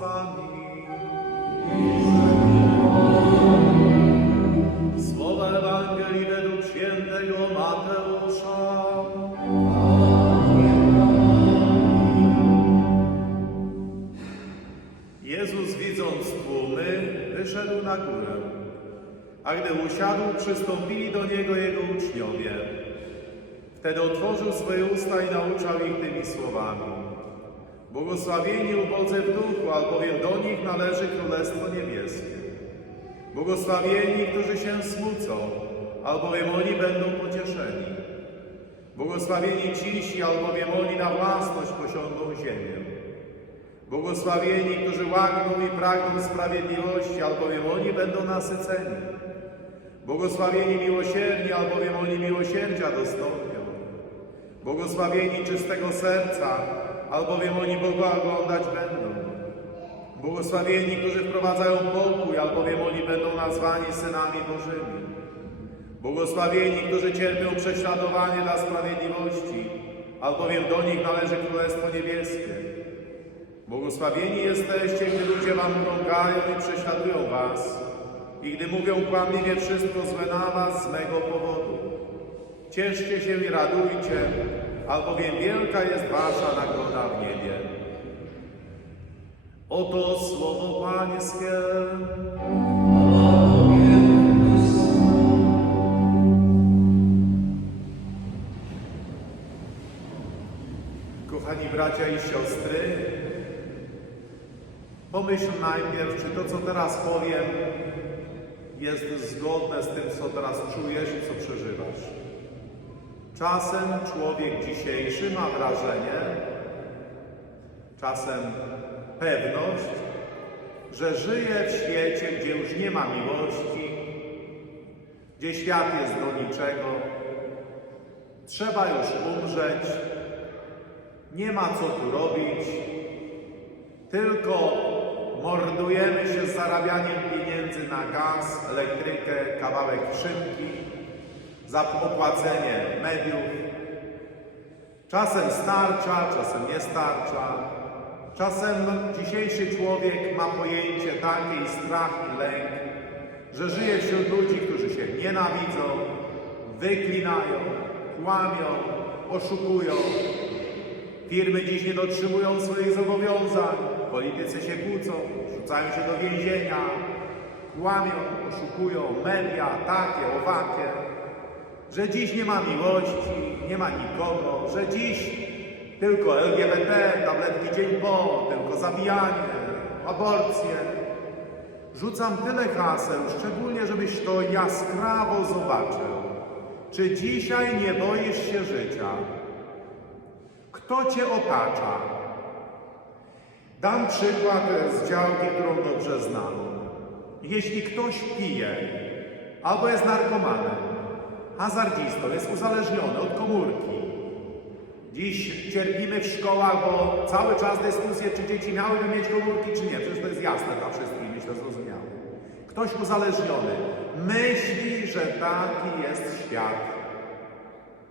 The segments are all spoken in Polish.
wami. Słowa Ewangelii według świętego Mateusza. Jezus widząc tłumy, wyszedł na górę. A gdy usiadł, przystąpili do Niego Jego uczniowie. Wtedy otworzył swoje usta i nauczał ich tymi słowami. Błogosławieni ubodzy w duchu, albowiem do nich należy Królestwo Niebieskie. Błogosławieni, którzy się smucą, albowiem oni będą pocieszeni. Błogosławieni cisi, albowiem oni na własność posiądą ziemię. Błogosławieni, którzy łakną i pragną sprawiedliwości, albowiem oni będą nasyceni. Błogosławieni miłosierni, albowiem oni miłosierdzia dostąpią. Błogosławieni czystego serca, albowiem oni Boga oglądać będą. Błogosławieni, którzy wprowadzają pokój, albowiem oni będą nazwani synami Bożymi. Błogosławieni, którzy cierpią prześladowanie dla sprawiedliwości, albowiem do nich należy Królestwo Niebieskie. Błogosławieni jesteście, gdy ludzie wam urągają i prześladują was, i gdy mówią kłamliwie wszystko złe na was z mego powodu. Cieszcie się i radujcie, albowiem wielka jest wasza nagroda w niebie. Oto słowo Pańskie. Kochani bracia i siostry, pomyśl najpierw, czy to, co teraz powiem, jest zgodne z tym, co teraz czujesz i co przeżywasz. Czasem człowiek dzisiejszy ma wrażenie, czasem pewność, że żyje w świecie, gdzie już nie ma miłości, gdzie świat jest do niczego, trzeba już umrzeć, nie ma co tu robić, tylko mordujemy się z zarabianiem pieniędzy na gaz, elektrykę, kawałek szynki, za opłacenie mediów. Czasem starcza, czasem nie starcza. Czasem dzisiejszy człowiek ma pojęcie takie i strach i lęk, że żyje wśród ludzi, którzy się nienawidzą, wyklinają, kłamią, oszukują, Firmy dziś nie dotrzymują swoich zobowiązań, politycy się kłócą, rzucają się do więzienia, kłamią, oszukują, media, takie, owakie, że dziś nie ma miłości, nie ma nikogo, że dziś tylko LGBT, tabletki dzień po, tylko zabijanie, aborcje. Rzucam tyle haseł, szczególnie żebyś to jaskrawo zobaczył. Czy dzisiaj nie boisz się życia? Kto Cię otacza? Dam przykład z działki, którą dobrze znam. Jeśli ktoś pije albo jest narkomanem, hazardzistą, jest uzależniony od komórki. Dziś cierpimy w szkołach, bo cały czas dyskusje, czy dzieci miałyby mieć komórki, czy nie. Przecież to jest jasne dla wszystkich, myślę, zrozumiałe. Ktoś uzależniony myśli, że taki jest świat.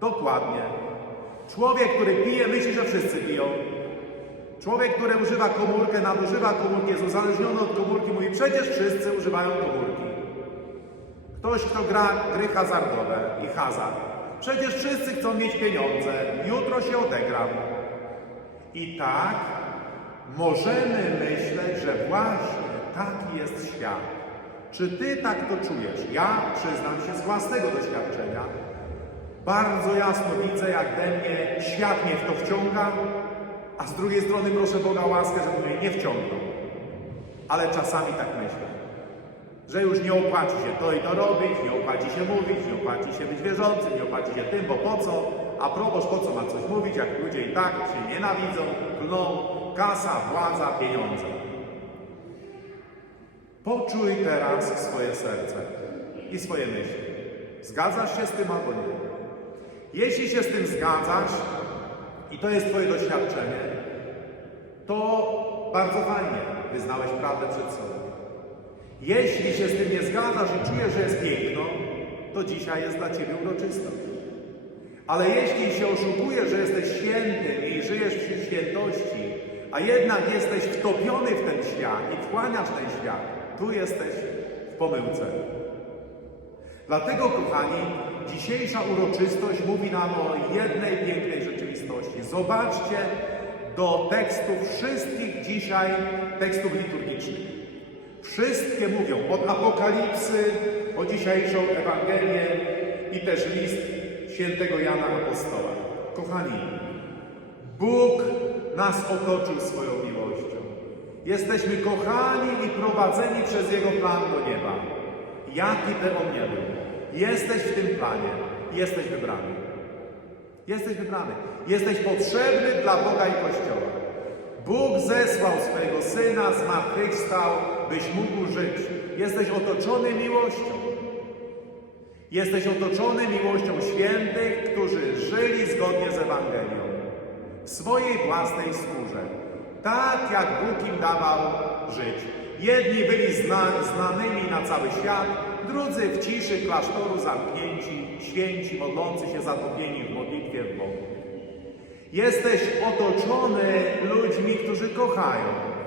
Dokładnie. Człowiek, który pije, myśli, że wszyscy piją. Człowiek, który używa komórkę, nadużywa komórki, jest uzależniony od komórki, mówi, przecież wszyscy używają komórki. Ktoś, kto gra gry hazardowe i hazard. Przecież wszyscy chcą mieć pieniądze, jutro się odegram. I tak możemy myśleć, że właśnie taki jest świat. Czy ty tak to czujesz? Ja przyznam się z własnego doświadczenia, bardzo jasno widzę, jak we mnie świat mnie w to wciąga, a z drugiej strony proszę Boga łaskę, żeby mnie nie wciągnął. Ale czasami tak myślę, że już nie opłaci się to i to robić, nie opłaci się mówić, nie opłaci się być wierzącym, nie opłaci się tym, bo po co? A proboszcz po co ma coś mówić, jak ludzie i tak się nienawidzą, klną, kasa, władza, pieniądze. Poczuj teraz swoje serce i swoje myśli. Zgadzasz się z tym albo nie? Jeśli się z tym zgadzasz i to jest Twoje doświadczenie, to bardzo fajnie wyznałeś prawdę przed sobą. Jeśli się z tym nie zgadzasz i czujesz, że jest piękno, to dzisiaj jest dla Ciebie uroczystość. Ale jeśli się oszukujesz, że jesteś świętym i żyjesz w świętości, a jednak jesteś wtopiony w ten świat i wchłaniasz ten świat, tu jesteś w pomyłce. Dlatego, kochani, dzisiejsza uroczystość mówi nam o jednej pięknej rzeczywistości. Zobaczcie do tekstów wszystkich dzisiaj tekstów liturgicznych. Wszystkie mówią od Apokalipsy o dzisiejszą Ewangelię i też list świętego Jana Apostoła. Kochani, Bóg nas otoczył swoją miłością. Jesteśmy kochani i prowadzeni przez Jego plan do nieba. Jaki by on nie był. Jesteś w tym planie. Jesteś wybrany. Jesteś wybrany. Jesteś potrzebny dla Boga i Kościoła. Bóg zesłał swojego Syna, zmartwychwstał, byś mógł żyć. Jesteś otoczony miłością. Jesteś otoczony miłością świętych, którzy żyli zgodnie z Ewangelią. W swojej własnej skórze. Tak jak Bóg im dawał żyć. Jedni byli zna, znanymi na cały świat, drudzy w ciszy klasztoru zamknięci, święci, modlący się zatopieni w modlitwie w Bogu. Jesteś otoczony ludźmi, którzy kochają.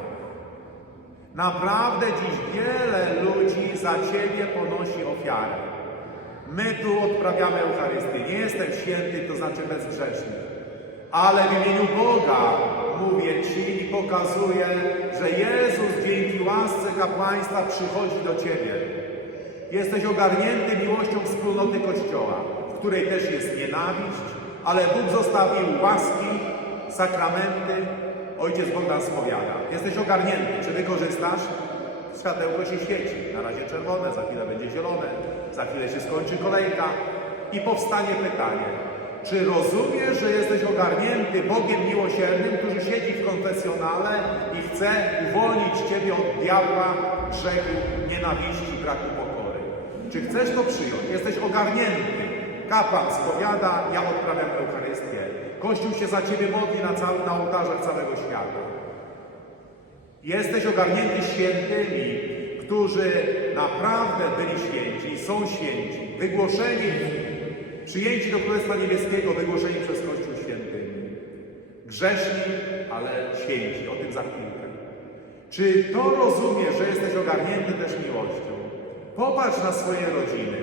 Naprawdę dziś wiele ludzi za Ciebie ponosi ofiarę. My tu odprawiamy Eucharystię. Nie jestem święty, to znaczy bezgrzeszny. Ale w imieniu Boga mówię Ci i pokazuję, że Jezus dzięki łasce kapłaństwa przychodzi do Ciebie. Jesteś ogarnięty miłością wspólnoty Kościoła, w której też jest nienawiść, ale Bóg zostawił łaski, sakramenty. Ojciec Bogdan spowiada. Jesteś ogarnięty. Czy wykorzystasz? Światełko się świeci. Na razie czerwone, za chwilę będzie zielone, za chwilę się skończy kolejka i powstanie pytanie. Czy rozumiesz, że jesteś ogarnięty Bogiem miłosiernym, który siedzi w konfesjonale i chce uwolnić Ciebie od diabła, grzechu, nienawiści, braku pokory? Czy chcesz to przyjąć? Jesteś ogarnięty. Kapłan spowiada, ja odprawiam Eucharystię. Kościół się za Ciebie modli na, cały, na ołtarzach całego świata. Jesteś ogarnięty świętymi, którzy naprawdę byli święci, są święci, wygłoszeni, przyjęci do Królestwa Niebieskiego, wygłoszeni przez Kościół świętymi. Grzeszni, ale święci. O tym za chwilkę. Czy to rozumiesz, że jesteś ogarnięty też miłością? Popatrz na swoje rodziny,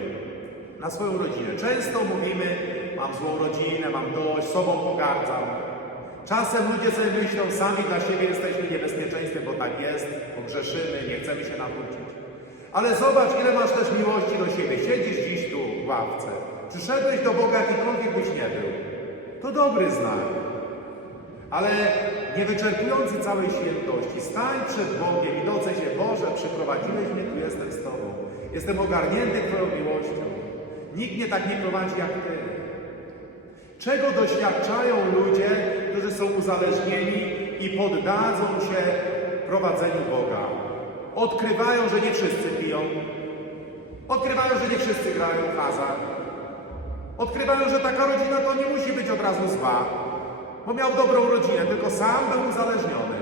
na swoją rodzinę. Często mówimy, mam złą rodzinę, mam dość, sobą pogardzam. Czasem ludzie sobie myślą, sami dla siebie jesteśmy niebezpieczeństwem, bo tak jest, pogrzeszymy, nie chcemy się nawrócić. Ale zobacz, ile masz też miłości do siebie. Siedzisz dziś tu w ławce. Przyszedłeś do Boga, jakikolwiek byś nie był. To dobry znak. Ale nie wyczerpujący całej świętości. Stań przed Bogiem i doce się, Boże, przyprowadziłeś mnie, tu jestem z Tobą. Jestem ogarnięty Twoją miłością. Nikt mnie tak nie prowadzi jak Ty. Czego doświadczają ludzie, którzy są uzależnieni i poddadzą się prowadzeniu Boga? Odkrywają, że nie wszyscy piją. Odkrywają, że nie wszyscy grają w hazard. Odkrywają, że taka rodzina to nie musi być od razu zła, bo miał dobrą rodzinę, tylko sam był uzależniony.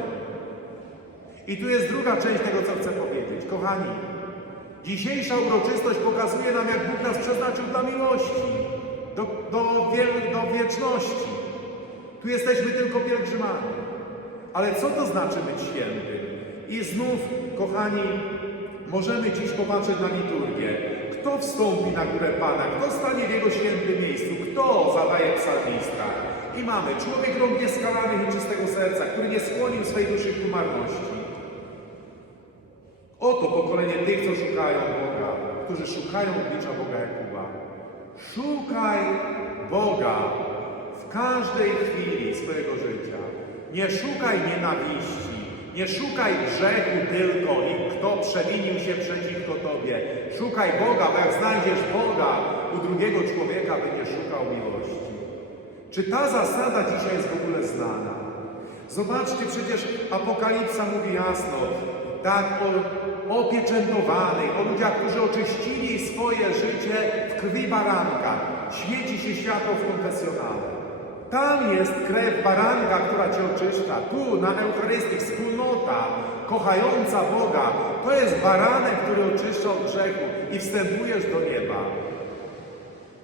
I tu jest druga część tego, co chcę powiedzieć. Kochani, dzisiejsza uroczystość pokazuje nam, jak Bóg nas przeznaczył dla miłości, do, do, wie- do wieczności. Tu jesteśmy tylko pielgrzymami. Ale co to znaczy być świętym? I znów, kochani, możemy dziś popatrzeć na liturgię. Kto wstąpi na górę Pana? Kto stanie w Jego świętym miejscu? Kto zadaje psalmista? I mamy człowiek rąk nieskalanych i czystego serca, który nie skłonił swej duszy ku marności. Oto pokolenie tych, co szukają Boga, którzy szukają oblicza Boga. Szukaj Boga w każdej chwili swojego życia. Nie szukaj nienawiści, nie szukaj grzechu tylko i kto przewinił się przeciwko Tobie. Szukaj Boga, bo jak znajdziesz Boga u drugiego człowieka, będziesz szukał miłości. Czy ta zasada dzisiaj jest w ogóle znana? Zobaczcie, przecież Apokalipsa mówi jasno, tak o opieczętowanych, o ludziach, którzy oczyścili swoje życie w krwi baranka. Świeci się światło w konfesjonale. Tam jest krew baranka, która Cię oczyszcza. Tu, na Eucharystii, wspólnota kochająca Boga. To jest baranek, który oczyszcza od grzechu i wstępujesz do nieba.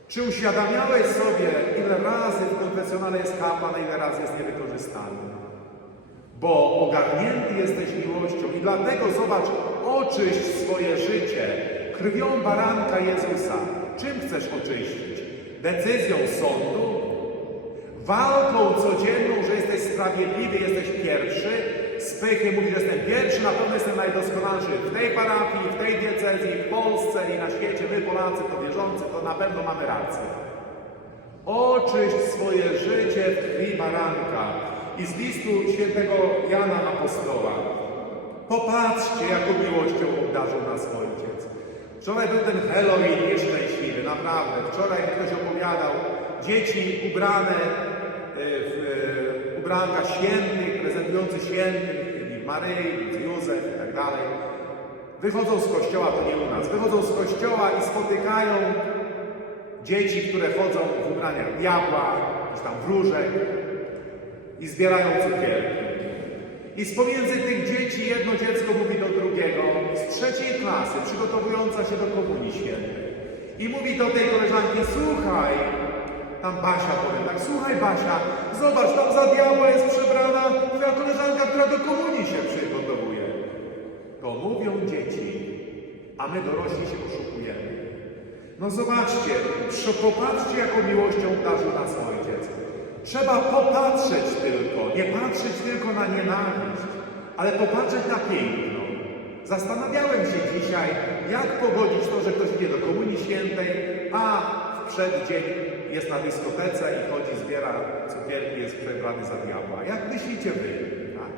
Czy uświadamiałeś sobie, ile razy w konfesjonale jest kapłan, ile razy jest niewykorzystany? Bo ogarnięty jesteś miłością i dlatego zobacz, oczyść swoje życie krwią baranka Jezusa. Czym chcesz oczyścić? Decyzją sądu? Walką codzienną, że jesteś sprawiedliwy, jesteś pierwszy? Z pychy mówisz, że jestem pierwszy, na pewno jestem najdoskonalszy w tej parafii, w tej diecezji, w Polsce i na świecie. My Polacy, to wierzący, to na pewno mamy rację. Oczyść swoje życie w krwi baranka. I z listu świętego Jana Apostoła. Popatrzcie, jaką miłością obdarzył nas Ojciec. Wczoraj był ten Halloween nieszczęśliwy, naprawdę. Wczoraj ktoś opowiadał, dzieci ubrane e, w e, ubranka świętych, prezentujące świętych, w Maryi, Józef i tak dalej. Wychodzą z kościoła, to nie u nas, wychodzą z kościoła i spotykają dzieci, które chodzą w ubraniach diabła, czy tam wróżek i zbierają cukierki. I z pomiędzy tych dzieci jedno dziecko mówi do drugiego z trzeciej klasy, przygotowująca się do Komunii Świętej. I mówi do tej koleżanki, słuchaj, tam Basia powiem tak, słuchaj Basia, zobacz, tam za diabła jest przebrana twoja koleżanka, która do Komunii się przygotowuje. To mówią dzieci, a my dorośli się oszukujemy. No zobaczcie, popatrzcie, jaką miłością darzył nas Ojciec. Trzeba popatrzeć tylko, nie patrzeć tylko na nienawiść, ale popatrzeć na piękno. Zastanawiałem się dzisiaj, jak pogodzić to, że ktoś idzie do Komunii Świętej, a w przeddzień jest na dyskotece i chodzi, zbiera cukierki, jest przebrany za diabła. Jak myślicie wy? Tak?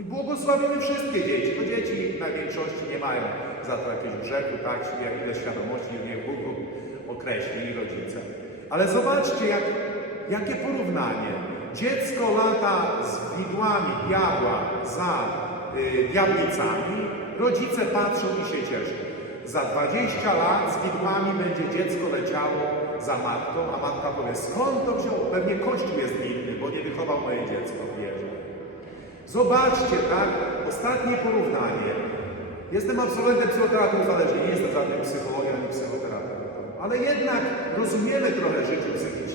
I błogosławimy wszystkie dzieci, bo dzieci na większości nie mają za to jakiegoś grzechu, tak, jak ile świadomości, niech Bóg określi i rodzice. Ale zobaczcie, jak, jakie porównanie. Dziecko lata z widłami diabła za y, diablicami, rodzice patrzą i się cieszą. Za 20 lat z widłami będzie dziecko leciało za matką, a matka powie, skąd to wziął? Pewnie Kościół jest winny, bo nie wychował moje dziecko w. Zobaczcie, tak? Ostatnie porównanie. Jestem absolwentem psychoterapii uzależnień, nie jestem żadnym psychologiem ani psychoterapeutą, ale jednak rozumiemy trochę życie psychiczne.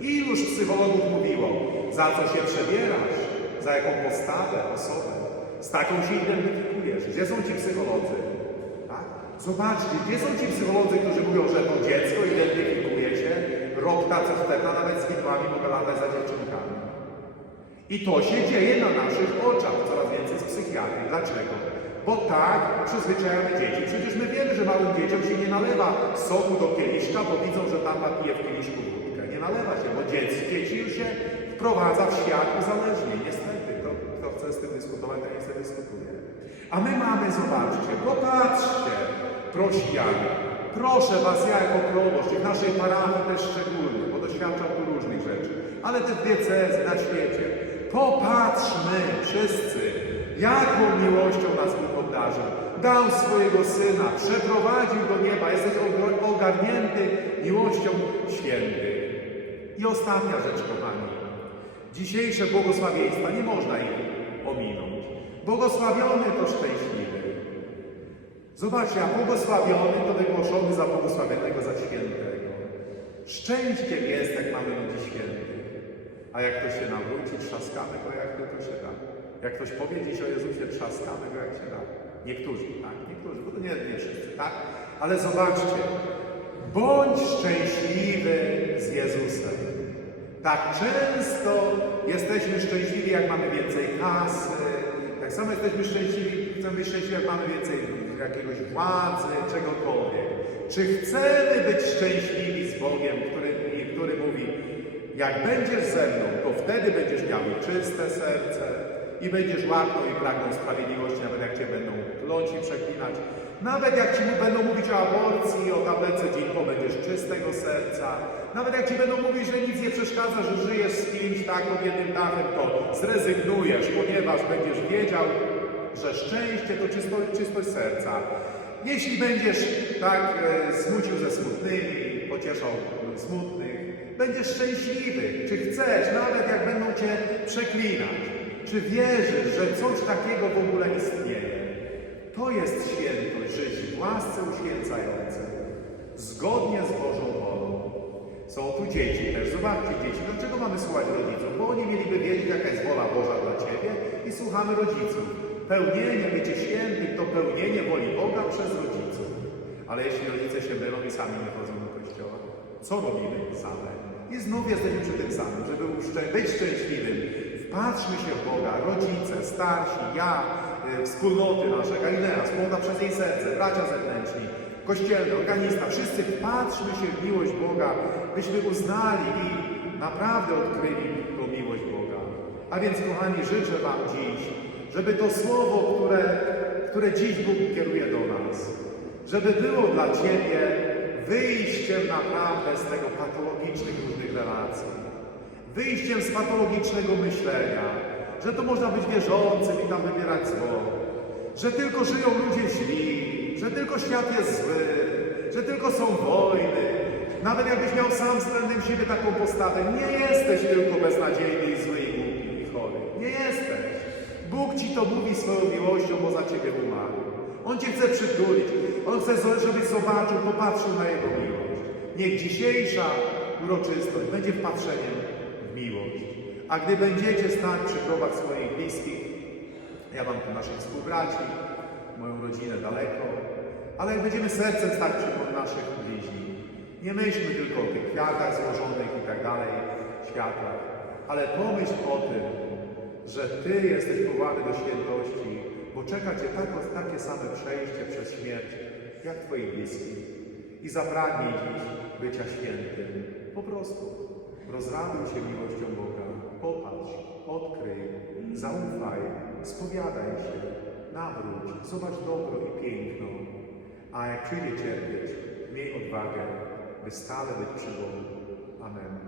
Iluż psychologów mówiło, za co się przebierasz, za jaką postawę, osobę, z taką się identyfikujesz. Gdzie są ci psycholodzy? Tak? Zobaczcie, gdzie są ci psycholodzy, którzy mówią, że to dziecko identyfikuje się, rok tacy wteka, nawet z mogę latać za dziewczynkami. I to się dzieje na naszych oczach, coraz więcej z psychiatrii. Dlaczego? Bo tak przyzwyczajamy dzieci. Przecież my wiemy, że małym dzieciom się nie nalewa soku do kieliszka, bo widzą, że tata pije w kieliszku wódkę. Nie nalewa się, bo dzieci, się wprowadza w świat uzależnień. Niestety, kto, kto chce z tym dyskutować, to nie chce dyskutuje. A my mamy, zobaczcie, popatrzcie, prosi Jan, proszę Was, ja jako proboszcz, w naszej parafii też szczególnie, bo doświadczam tu różnych rzeczy, ale też w diecezji, na świecie. Popatrzmy wszyscy, jaką miłością nas Bóg obdarzył. Dał swojego Syna, przeprowadził do nieba, jesteś ogarnięty miłością świętych. I ostatnia rzecz, kochani. Dzisiejsze błogosławieństwa nie można ich ominąć. Błogosławiony to szczęśliwy. Zobaczcie, a błogosławiony to wygłoszony za błogosławionego, za świętego. Szczęściem jest, jak mamy ludzi świętych. A jak ktoś się nawróci, trzaskamy go, jak tylko się da. Jak ktoś powie dziś o Jezusie, trzaskamy go, jak się da. Niektórzy, tak? Niektórzy, bo nie, nie wszyscy, tak? Ale zobaczcie, bądź szczęśliwy z Jezusem. Tak często jesteśmy szczęśliwi, jak mamy więcej kasy. Tak samo jesteśmy szczęśliwi, chcemy być szczęśliwi, jak mamy więcej jakiegoś władzy, czegokolwiek. Czy chcemy być szczęśliwi z Bogiem, który, który mówi, jak będziesz ze mną, to wtedy będziesz miał czyste serce i będziesz łaknął i pragnął sprawiedliwości, nawet jak Cię będą pląć i przeklinać. Nawet jak Ci będą mówić o aborcji, o tabletce dzińko, będziesz czystego serca. Nawet jak Ci będą mówić, że nic nie przeszkadza, że żyjesz z kimś tak pod jednym dachem, to zrezygnujesz, ponieważ będziesz wiedział, że szczęście to czysto, czystość serca. Jeśli będziesz tak e, smucił ze smutnymi, pocieszał smutnych, będziesz szczęśliwy. Czy chcesz, nawet jak będą Cię przeklinać. Czy wierzysz, że coś takiego w ogóle istnieje? To jest świętość, żyć w łasce uświęcającej, zgodnie z Bożą wolą. Są tu dzieci też. Zobaczcie dzieci. Dlaczego mamy słuchać rodziców? Bo oni mieliby wiedzieć, jaka jest wola Boża dla Ciebie i słuchamy rodziców. Pełnienie, bycie świętym to pełnienie woli Boga przez rodziców. Ale jeśli rodzice się mylą i sami nie chodzą do kościoła, co robimy same? I znów jesteśmy przy tym samym, żeby być szczęśliwym. Wpatrzmy się w Boga, rodzice, starsi, ja, wspólnoty nasze, Galilea, wspólnota przez jej serce, bracia zewnętrzni, kościelny, organista, wszyscy wpatrzmy się w miłość Boga, byśmy uznali i naprawdę odkryli tą miłość Boga. A więc, kochani, życzę Wam dziś, żeby to słowo, które, które dziś Bóg kieruje do nas, żeby było dla Ciebie wyjściem naprawdę z tego patologicznych różnych relacji, wyjściem z patologicznego myślenia, że to można być wierzącym i tam wybierać zło, że tylko żyją ludzie źli, że tylko świat jest zły, że tylko są wojny. Nawet jakbyś miał sam względem siebie taką postawę, nie jesteś tylko beznadziejny i zły i głupi i chory. Nie jesteś. Bóg ci to mówi swoją miłością, bo za ciebie umarł. On cię chce przytulić. On chce, żebyś zobaczył, popatrzył na Jego miłość. Niech dzisiejsza uroczystość będzie wpatrzeniem. A gdy będziecie stać przy grobach swoich bliskich, ja mam tu naszych współbraci, moją rodzinę daleko, ale jak będziemy sercem stać przy naszych bliźnich, nie myślmy tylko o tych kwiatach złożonych i tak dalej, światłach, ale pomyśl o tym, że Ty jesteś powołany do świętości, bo czeka Cię tak, takie same przejście przez śmierć, jak Twoi bliscy. I zapragnij dziś bycia świętym. Po prostu rozraduj się miłością Boga. Popatrz, odkryj, zaufaj, spowiadaj się, nawróć, zobacz dobro i piękno. A jak przyjdzie cierpieć, miej odwagę, by stale być przy Bogu. Amen.